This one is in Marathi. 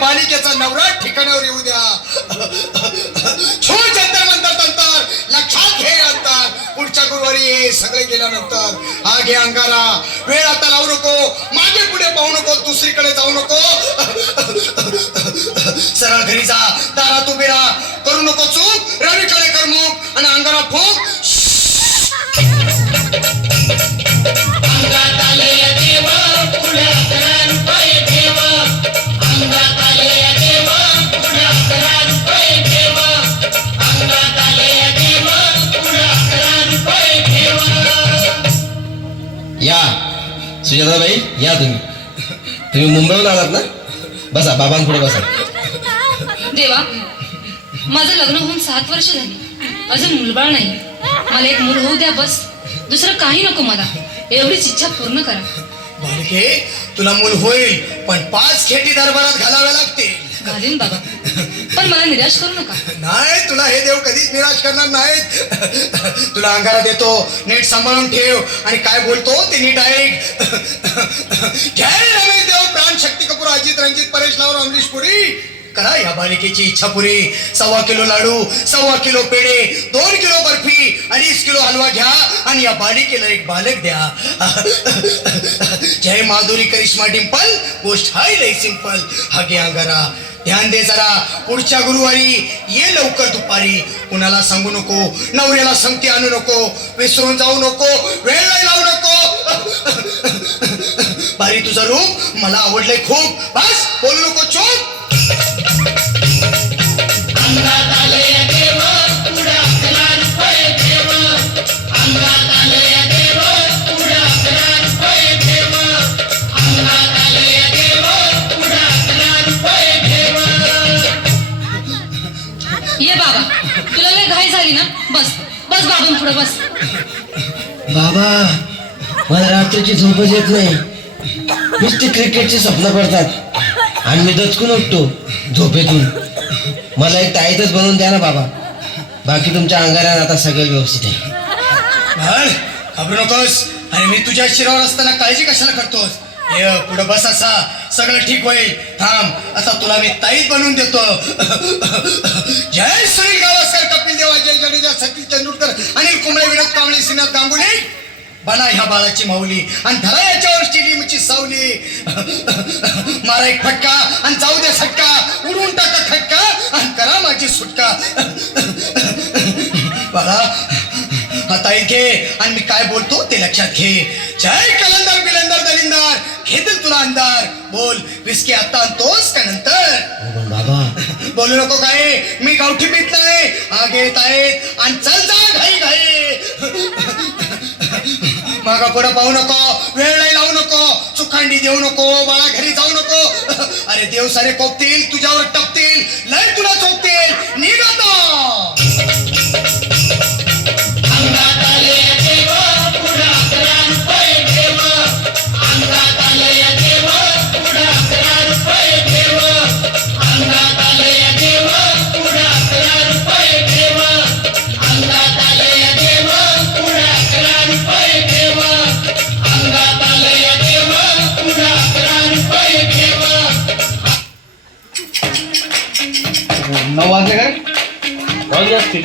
बालिकेचा नवरा ठिकाणावर येऊ द्या. छो जंतर मंतर तंतर लक्षात घे अंतर. पुढच्या गुरुवारी ये सगळे गेल्यानंतर. हा घे अंगारा. वेळ आता लावू नको, मागे पुढे पाहू नको, दुसरीकडे जाऊ नको. सरळ घरी जा, दारात उभे राहा, करू नको चूक, रवीकडे कर मुख आणि अंगारा फूक. अंगात आले देव पुढे 11 रुपये ठेव. अंगात आले देव पुढे 11 रुपये ठेव. अंगात आले देव पुढे 11 रुपये ठेव. या सुजाताबाई, या तुम्ही मुंबईहून आलात ना? बसा, बाबांपुढे बसा. देवा, माझं लग्न होऊन 7 वर्ष झाली, अजून मुलबाळ नाही. मला एक मूल होऊ द्या, बस. दुसरं काही नको मला. एवढीच इच्छा पूर्ण करा. बालिके, तुला मूल होईल, पण 5 खेटी दरबारात घालाव्या लागतील. घालीन बाबा, पण मला निराश करू नका. नाही, तुला हे देव कधीच निराश करणार नाहीत. तुला अंगारा देतो, नीट सांभाळून ठेव आणि काय बोलतो ते नीट ऐक. जय रमेश देव, प्राण शक्ती कपूर, अजित रंजित, परेश लावर, अमरीश पुरी. करा या बालिकेची इच्छा पुरी. 1.25 किलो लाडू, 1.25 किलो पेढे, 2 किलो बर्फी, 2.5 किलो हलवा घ्या आणि या बालिकेला एक बालक द्या. जय माधुरी करिश्मा डिंपल, गोष्ट हाय लय सिंपल. हा घे अंगारा, ध्यान दे जरा. पुढच्या गुरुवारी ये लवकर दुपारी. कुणाला सांगू नको, नवऱ्याला संगती आणू नको, विसरून जाऊ नको, वेळ नाही लावू नको. भारी तुझं रूप मला आवडलंय खूप. बस बोलू नको, चूप. अंगात आले देव पुढे 11 रुपये ठेव. अंगात आले देव पुढे 11 रुपये ठेव. अंगात आले देव पुढे 11 रुपये ठेव. ये बाबा, तुला लय घाई झाली ना? बस बस बाबून पुढे बस. बाबा, मला रात्रीची झोपच येत नाही. नुसती क्रिकेटची स्वप्न पडतात आणि मी दचकून उठतो झोपेतून. मला एक ताईतच बनवून द्या ना बाबा. बाकी तुमच्या अंगारात आता सगळं व्यवस्थित आहे. घाबरू नकोस. अरे मी तुझ्या शिरावर असताना काळजी कशाला करतोस? ये पुढे बस, असा सगळं ठीक होईल. थांब, आता तुला मी ताईत बनवून देतो. जय सुनील गावस्कर, कपिल देव, जय जडेजा, सचिन तेंडुलकर, अनिल कुंबळे, विनोद कांबळे, श्रीनाथ गांगुली. बना ह्या बाळाची माऊली आणि धरा याच्यावर स्टेडियमची सावली. मारा एक फटका आणि जाऊ दे सटका, उडून टाका खटका आणि करा माझी सुटका. बाळा, आता घे आणि मी काय बोलतो ते लक्षात घे. जय कलंदर बिलंदर दलिंदर, घेतील तुला अंधार. बोल, विस्की आता आणतोस का नंतर? बाबा, बोलू नको काय, मी गावठी पीत नाही. आगे येत आहेत आणि चल जा घाई घाई. मागा पुढे पाहू नको, वेळ नाही लावू नको, चुखांडी देऊ नको, बाळा घरी जाऊ नको. अरे देव सारे कोपतील, तुझ्यावर टपतील, लय तुला चोपतील. निघ आता. अंगात आले देव पुढे 11 रुपये ठेव. अंगात आले देव पुढे 11 रुपये ठेव. अंगात आले देव पुढे 11 रुपये ठेव. अंगात आले देव पुढे 11 रुपये ठेव. अंगात आले देव पुढे 11 रुपये ठेव. 9 वाजले काय? वाजले असतील.